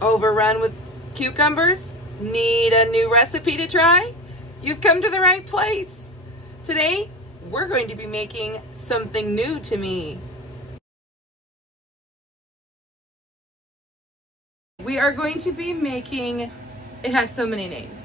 Overrun with cucumbers? Need a new recipe to try? You've come to the right place. Today, we're going to be making something new to me. We are going to be making, it has so many names.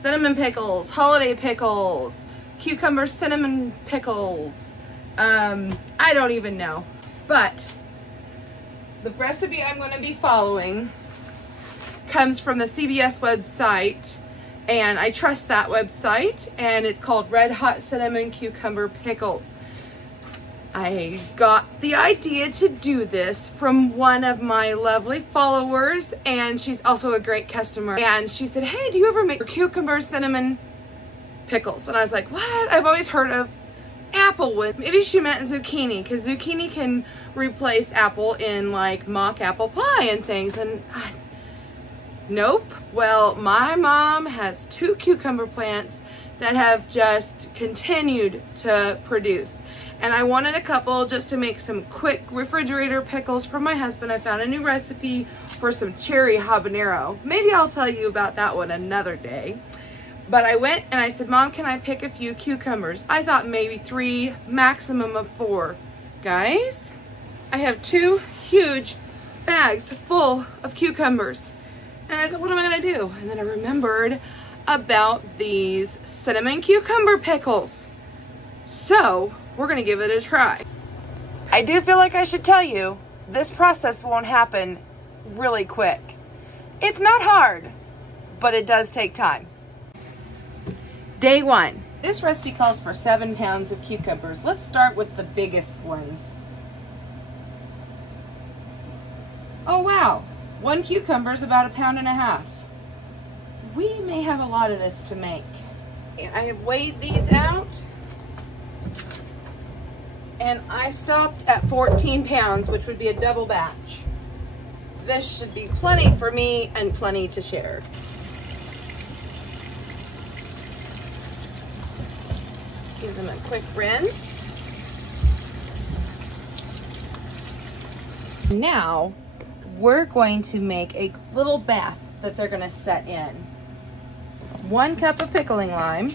Cinnamon pickles, holiday pickles, cucumber cinnamon pickles. I don't even know. But the recipe I'm going to be following comes from the CBS website, and I trust that website, and it's called Red Hot Cinnamon Cucumber Pickles. I got the idea to do this from one of my lovely followers, and she's also a great customer, and she said, hey, do you ever make cucumber cinnamon pickles? And I was like, what? I've always heard of apple with, maybe she meant zucchini, because zucchini can replace apple in like mock apple pie and things, and nope. Well, my mom has 2 cucumber plants that have just continued to produce. And I wanted a couple just to make some quick refrigerator pickles for my husband. I found a new recipe for some cherry habanero. Maybe I'll tell you about that one another day. But I went and I said, Mom, can I pick a few cucumbers? I thought maybe 3, maximum of 4. Guys, I have 2 huge bags full of cucumbers. And I thought, what am I gonna do? And then I remembered about these cinnamon cucumber pickles. So we're gonna give it a try. I do feel like I should tell you, this process won't happen really quick. It's not hard, but it does take time. Day 1. This recipe calls for 7 pounds of cucumbers. Let's start with the biggest ones. Oh wow. 1 cucumber is about 1.5 pounds. We may have a lot of this to make. I have weighed these out, and I stopped at 14 pounds, which would be a double batch. This should be plenty for me and plenty to share. Give them a quick rinse. Now, we're going to make a little bath that they're going to set in. 1 cup of pickling lime.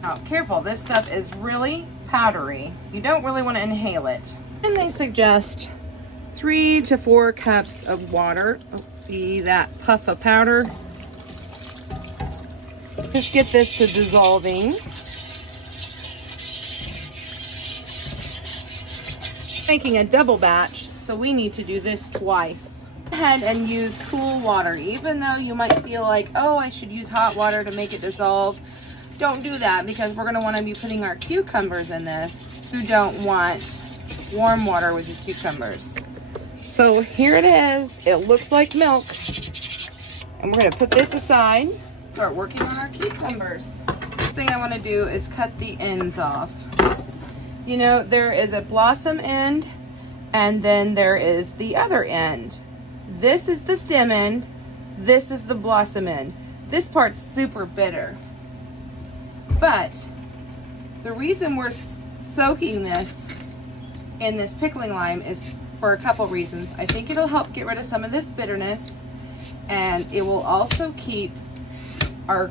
Now, careful, this stuff is really powdery. You don't really want to inhale it. And they suggest 3 to 4 cups of water. Oh, see that puff of powder? Just get this to dissolving. Making a double batch, so we need to do this twice. Go ahead and use cool water. Even though you might feel like, oh, I should use hot water to make it dissolve, don't do that, because we're going to want to be putting our cucumbers in this. You don't want warm water with your cucumbers. So here it is. It looks like milk. And we're going to put this aside. Start working on our cucumbers. First thing I want to do is cut the ends off. You know, there is a blossom end, and then there is the other end. This is the stem end. This is the blossom end. This part's super bitter. But the reason we're soaking this in this pickling lime is for a couple reasons. I think it'll help get rid of some of this bitterness, and it will also keep our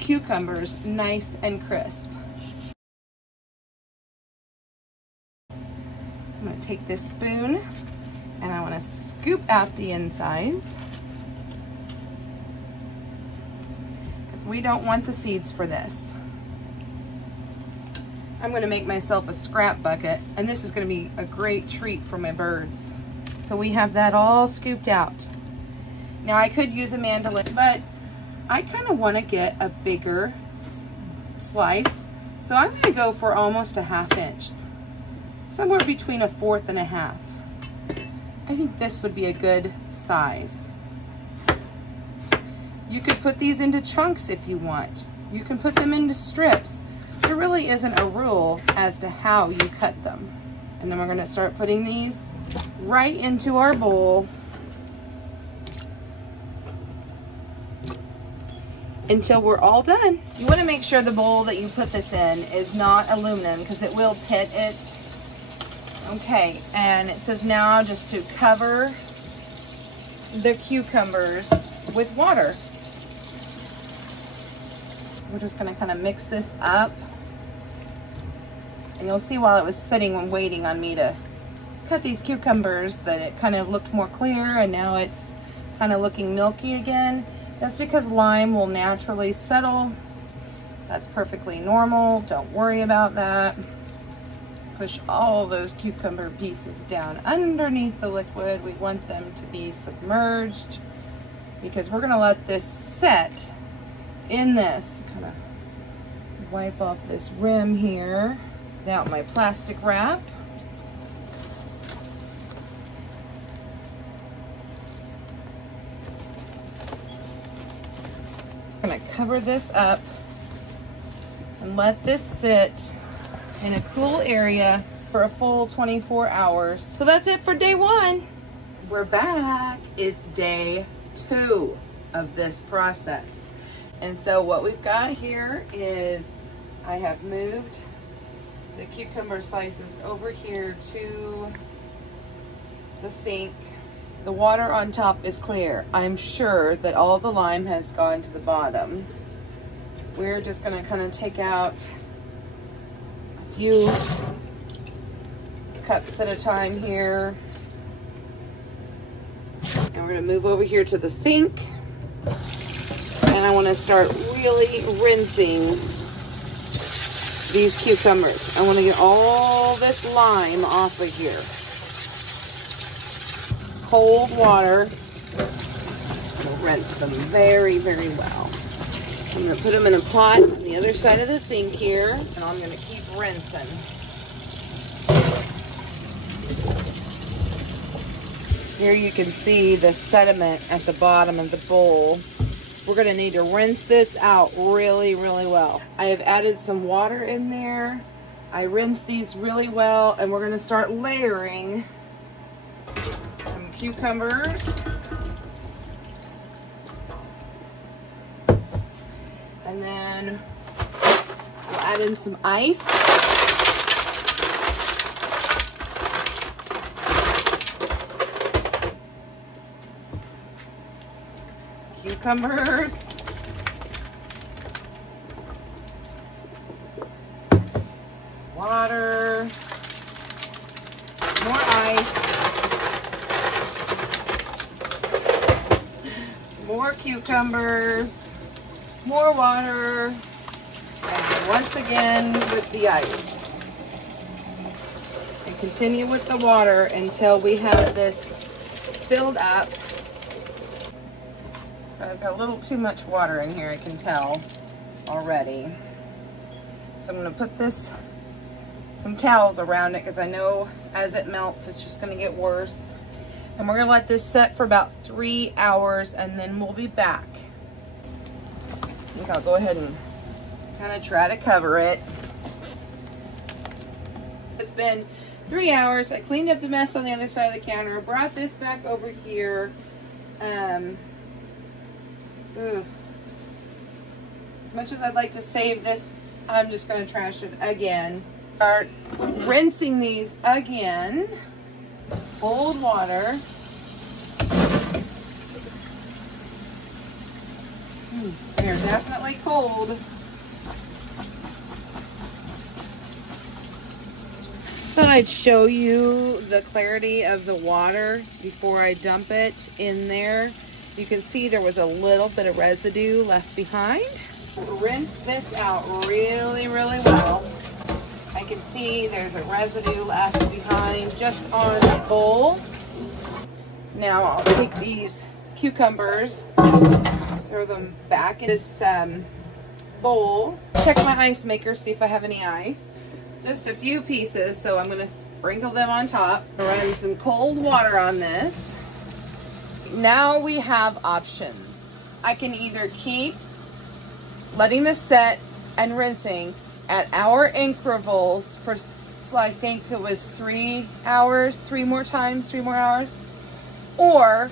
cucumbers nice and crisp. I'm going to take this spoon and I want to scoop out the insides, because we don't want the seeds for this. I'm going to make myself a scrap bucket, and this is going to be a great treat for my birds. So we have that all scooped out. Now I could use a mandolin, but I kind of want to get a bigger slice, so I'm going to go for almost a 1/2 inch. Somewhere between 1/4 and 1/2. I think this would be a good size. You could put these into chunks if you want. You can put them into strips. There really isn't a rule as to how you cut them. And then we're going to start putting these right into our bowl until we're all done. You want to make sure the bowl that you put this in is not aluminum, because it will pit it. Okay, and it says now just to cover the cucumbers with water. We're just gonna kind of mix this up. And you'll see while it was sitting and waiting on me to cut these cucumbers that it kind of looked more clear, and now it's kind of looking milky again. That's because lime will naturally settle. That's perfectly normal. Don't worry about that. Push all those cucumber pieces down underneath the liquid. We want them to be submerged because we're gonna let this set in this. Kind of wipe off this rim here without my plastic wrap. I'm gonna cover this up and let this sit in a cool area for a full 24 hours. So that's it for day 1. We're back. It's day 2 of this process. And so what we've got here is I have moved the cucumber slices over here to the sink. The water on top is clear. I'm sure that all the lime has gone to the bottom. We're just gonna kind of take out a few cups at a time here. And we're gonna move over here to the sink. And I wanna start really rinsing these cucumbers. I wanna get all this lime off of here. Cold water. Just gonna rinse them very, very well. I'm gonna put them in a pot on the other side of the sink here, and I'm gonna keep rinsing. Here you can see the sediment at the bottom of the bowl. We're gonna need to rinse this out really, really well. I have added some water in there. I rinsed these really well, and we're gonna start layering some cucumbers. And then we'll add in some ice. Cucumbers. Water. More ice. More cucumbers. More water. And once again with the ice. And continue with the water until we have this filled up. So I've got a little too much water in here, I can tell already. So I'm gonna put some towels around it because I know as it melts, it's just gonna get worse. And we're gonna let this set for about 3 hours and then we'll be back. I think I'll go ahead and kind of try to cover it. It's been 3 hours. I cleaned up the mess on the other side of the counter, brought this back over here. As much as I'd like to save this, I'm just going to trash it again. Start rinsing these again. Cold water. They're definitely cold. Thought I'd show you the clarity of the water before I dump it in there. You can see there was a little bit of residue left behind. Rinse this out really, really well. I can see there's a residue left behind just on the bowl. Now I'll take these cucumbers, throw them back in this bowl. Check my ice maker, see if I have any ice. Just a few pieces, so I'm gonna sprinkle them on top. Run some cold water on this. Now we have options. I can either keep letting this set and rinsing at hour intervals for, I think it was 3 hours, 3 more hours. Or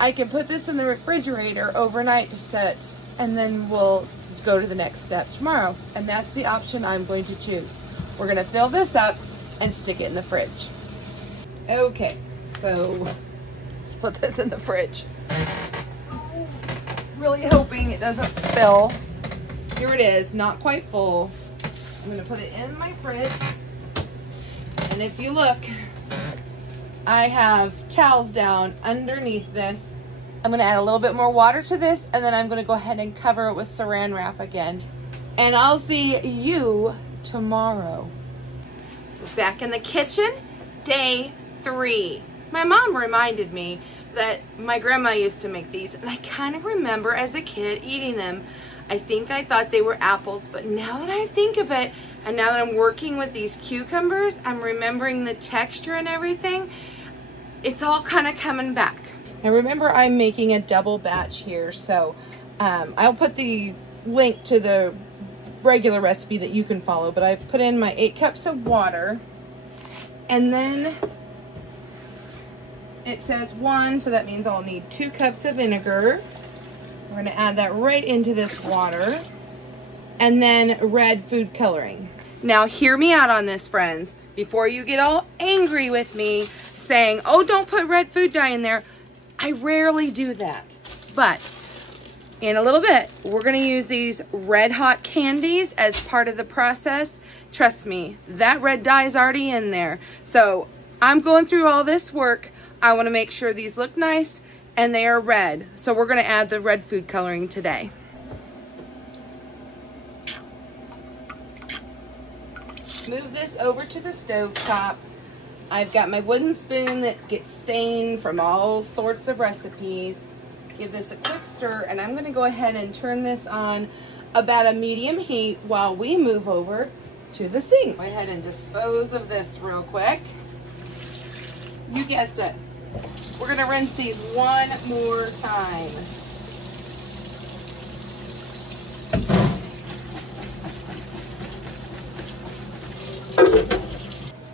I can put this in the refrigerator overnight to set, and then we'll go to the next step tomorrow. And that's the option I'm going to choose. We're gonna fill this up and stick it in the fridge. Okay, so put this in the fridge. Really hoping it doesn't spill. Here it is, not quite full. I'm gonna put it in my fridge. And if you look, I have towels down underneath this. I'm gonna add a little bit more water to this, and then I'm gonna go ahead and cover it with saran wrap again. And I'll see you tomorrow. We're back in the kitchen, day 3. My mom reminded me that my grandma used to make these, and I kind of remember as a kid eating them. I think I thought they were apples, but now that I think of it, and now that I'm working with these cucumbers, I'm remembering the texture and everything. It's all kind of coming back. Now remember, I'm making a double batch here, so I'll put the link to the regular recipe that you can follow, but I've put in my 8 cups of water, and then it says 1, so that means I'll need 2 cups of vinegar. We're going to add that right into this water, and then red food coloring. Now hear me out on this, friends, before you get all angry with me saying, oh, don't put red food dye in there. I rarely do that, but in a little bit, we're gonna use these red hot candies as part of the process. Trust me, that red dye is already in there. So I'm going through all this work. I wanna make sure these look nice and they are red. So we're gonna add the red food coloring today. Move this over to the stove top. I've got my wooden spoon that gets stained from all sorts of recipes. Give this a quick stir, and I'm going to go ahead and turn this on about a medium heat while we move over to the sink. Go ahead and dispose of this real quick. You guessed it. We're going to rinse these one more time.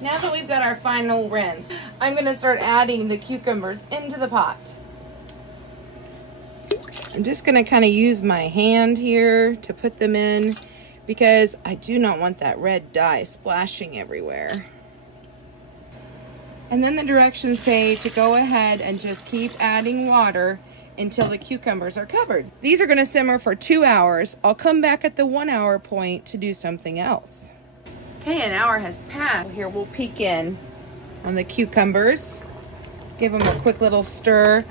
Now that we've got our final rinse, I'm going to start adding the cucumbers into the pot. I'm just going to kind of use my hand here to put them in because I do not want that red dye splashing everywhere. And then the directions say to go ahead and just keep adding water until the cucumbers are covered. These are going to simmer for 2 hours. I'll come back at the 1 hour point to do something else. Okay, an hour has passed. Here we'll peek in on the cucumbers. Give them a quick little stir.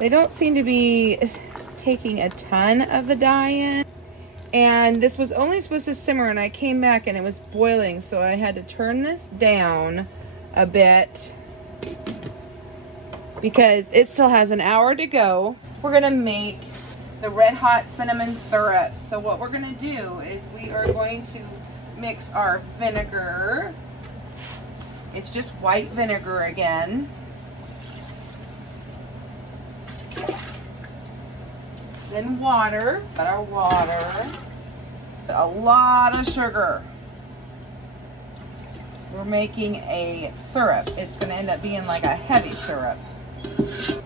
They don't seem to be taking a ton of the dye in. And this was only supposed to simmer, and I came back and it was boiling, so I had to turn this down a bit because it still has an hour to go. We're gonna make the red hot cinnamon syrup. So what we're gonna do is we are going to mix our vinegar. It's just white vinegar again. Then water. Got our water. A lot of sugar. We're making a syrup. It's going to end up being like a heavy syrup.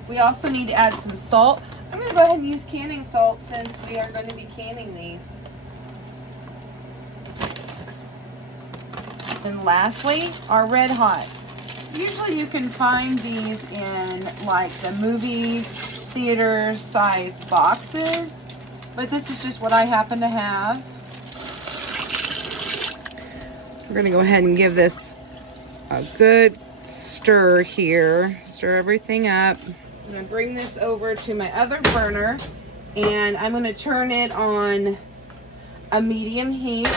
We also need to add some salt. I'm going to go ahead and use canning salt since we are going to be canning these. And lastly, our red hots. Usually you can find these in like the movie theater sized boxes, but this is just what I happen to have. We're gonna go ahead and give this a good stir here. Stir everything up. I'm gonna bring this over to my other burner, and I'm gonna turn it on a medium heat.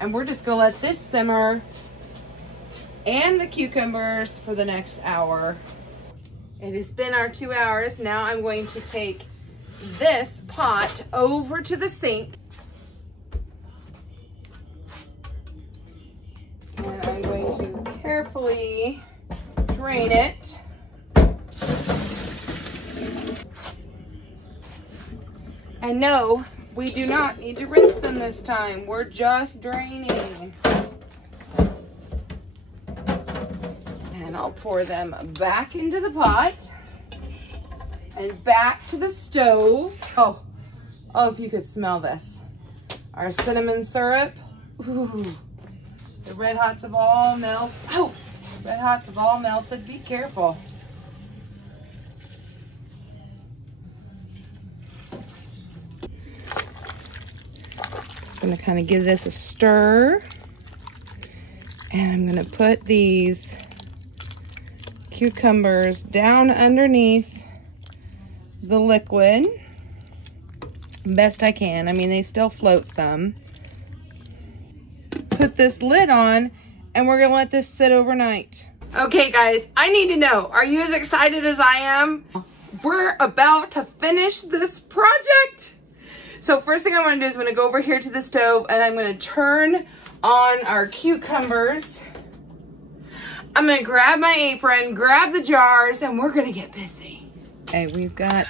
And we're just gonna let this simmer and the cucumbers for the next hour. It has been our 2 hours. Now I'm going to take this pot over to the sink. And I'm going to carefully drain it. And no, we do not need to rinse them this time. We're just draining. And I'll pour them back into the pot and back to the stove. Oh, if you could smell this. Our cinnamon syrup. Ooh, the red hots have all melted. Oh, red hots have all melted. Be careful. gonna kind of give this a stir. And I'm gonna put these cucumbers down underneath the liquid best I can. I mean, they still float some. Put this lid on and we're gonna let this sit overnight. Okay guys, I need to know, are you as excited as I am? We're about to finish this project. So first thing I'm gonna do is I'm gonna go over here to the stove and I'm gonna turn on our cucumbers. I'm gonna grab my apron, grab the jars, and we're gonna get busy. Okay, we've got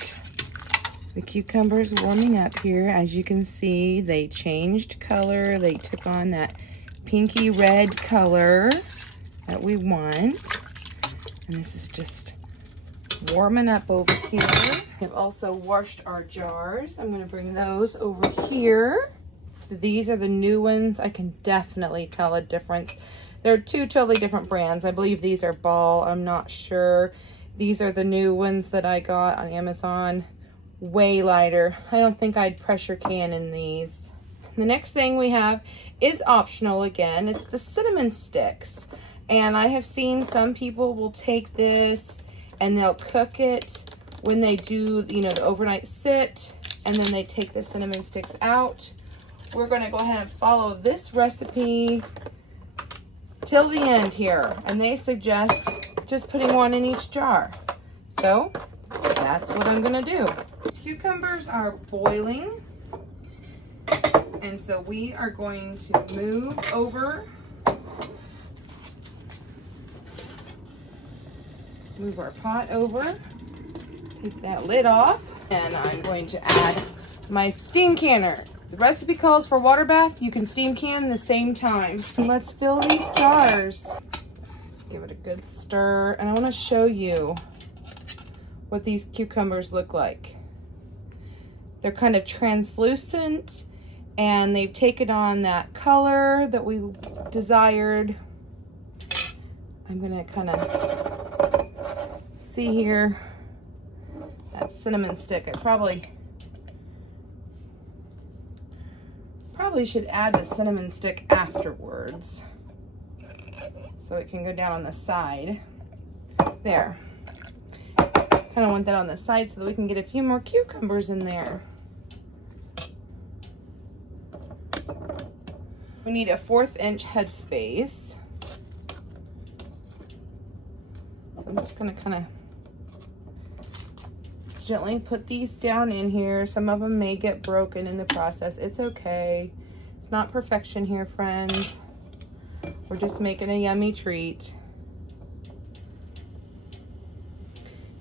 the cucumbers warming up here. As you can see, they changed color. They took on that pinky red color that we want. And this is just warming up over here. I've also washed our jars. I'm gonna bring those over here. So these are the new ones. I can definitely tell a difference. They're two totally different brands. I believe these are Ball, I'm not sure. These are the new ones that I got on Amazon. Way lighter. I don't think I'd pressure can in these. The next thing we have is optional again. It's the cinnamon sticks. And I have seen some people will take this and they'll cook it when they do, you know, the overnight sit, and then they take the cinnamon sticks out. We're gonna go ahead and follow this recipe till the end here. And they suggest just putting one in each jar. So that's what I'm gonna do. Cucumbers are boiling. And so we are going to move over. Move our pot over. Take that lid off. And I'm going to add my steam canner. The recipe calls for water bath. You can steam can the same time. And let's fill these jars. Give it a good stir. And I want to show you what these cucumbers look like. They're kind of translucent and they've taken on that color that we desired. I'm gonna kind of see here that cinnamon stick. I probably should add the cinnamon stick afterwards so it can go down on the side. There. Kind of want that on the side so that we can get a few more cucumbers in there. We need a 1/4 inch headspace. So I'm just gonna kind of gently put these down in here. Some of them may get broken in the process. It's okay. It's not perfection here, friends. We're just making a yummy treat.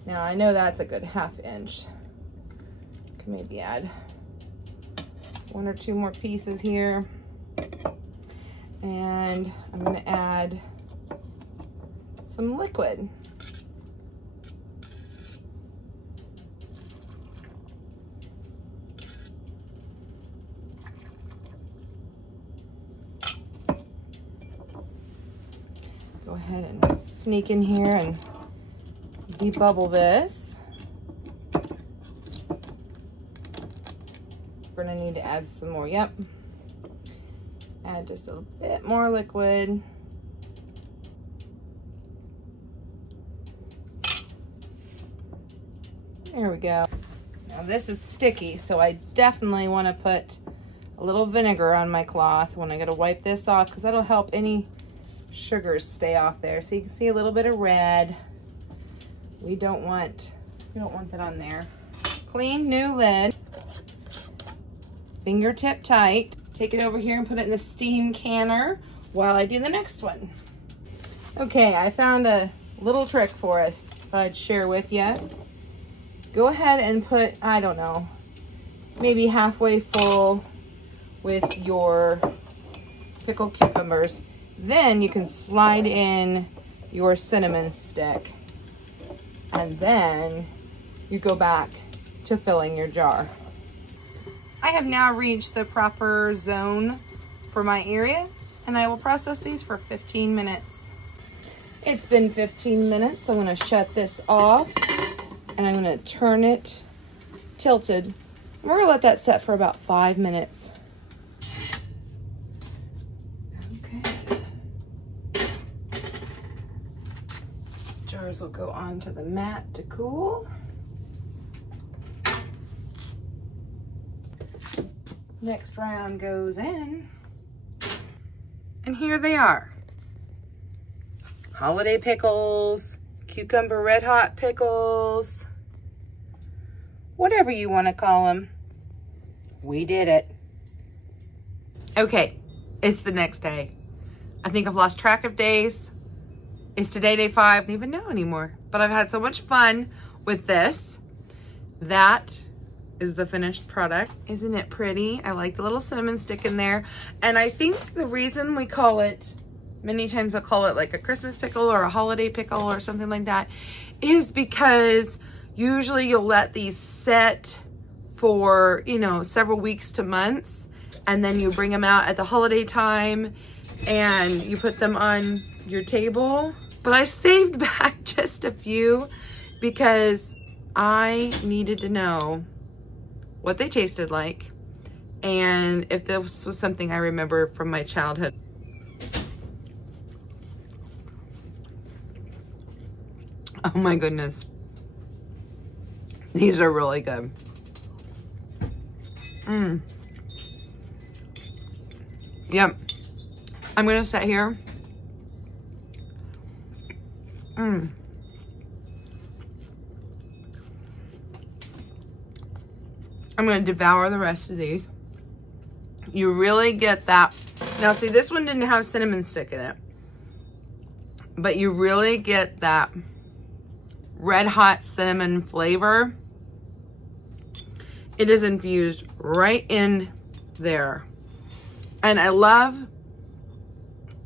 Now I know that's a good 1/2 inch. Can maybe add 1 or 2 more pieces here. And I'm gonna add some liquid. Go ahead and sneak in here and debubble this. We're gonna need to add some more, yep. Add just a bit more liquid. There we go. Now this is sticky, so I definitely want to put a little vinegar on my cloth when I gotta wipe this off, because that'll help any sugars stay off there. So you can see a little bit of red. We don't want that on there. Clean new lid. Fingertip tight. Take it over here and put it in the steam canner while I do the next one. Okay, I found a little trick for us that I'd share with you. Go ahead and put, I don't know, maybe halfway full with your pickled cucumbers. Then you can slide in your cinnamon stick. And then you go back to filling your jar. I have now reached the proper zone for my area, and I will process these for 15 minutes. It's been 15 minutes. I'm gonna shut this off and I'm gonna turn it tilted. We're gonna let that set for about 5 minutes. cucumbers will go onto the mat to cool. Next round goes in. And here they are. Holiday pickles, cucumber red hot pickles, whatever you want to call them. We did it. Okay, it's the next day. I think I've lost track of days. It's today, day 5. I don't even know anymore. But I've had so much fun with this. That is the finished product. Isn't it pretty? I like the little cinnamon stick in there. And I think the reason we call it, many times I'll call it like a Christmas pickle or a holiday pickle or something like that, is because usually you'll let these set for, you know, several weeks to months, and then you bring them out at the holiday time and you put them on your table. But I saved back just a few because I needed to know what they tasted like and if this was something I remember from my childhood. Oh my goodness. These are really good. Yep. I'm gonna sit here. I'm gonna devour the rest of these. You really get that. Now see, this one didn't have cinnamon stick in it, but you really get that red hot cinnamon flavor. It is infused right in there. And I love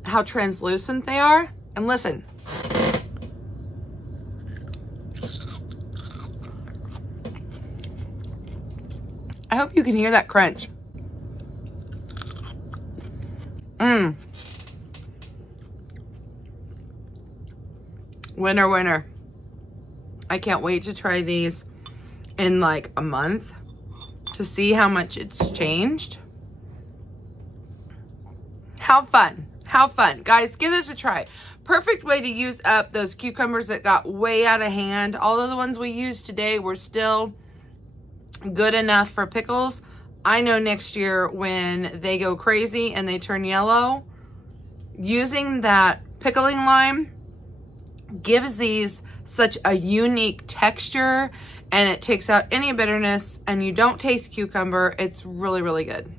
how translucent they are. And listen. I hope you can hear that crunch. Winner, winner. I can't wait to try these in like a month to see how much it's changed. How fun. How fun. Guys, give this a try. Perfect way to use up those cucumbers that got way out of hand. All of the ones we used today were still good enough for pickles. I know next year when they go crazy and they turn yellow, using that pickling lime gives these such a unique texture, and it takes out any bitterness, and you don't taste cucumber. It's really, really good.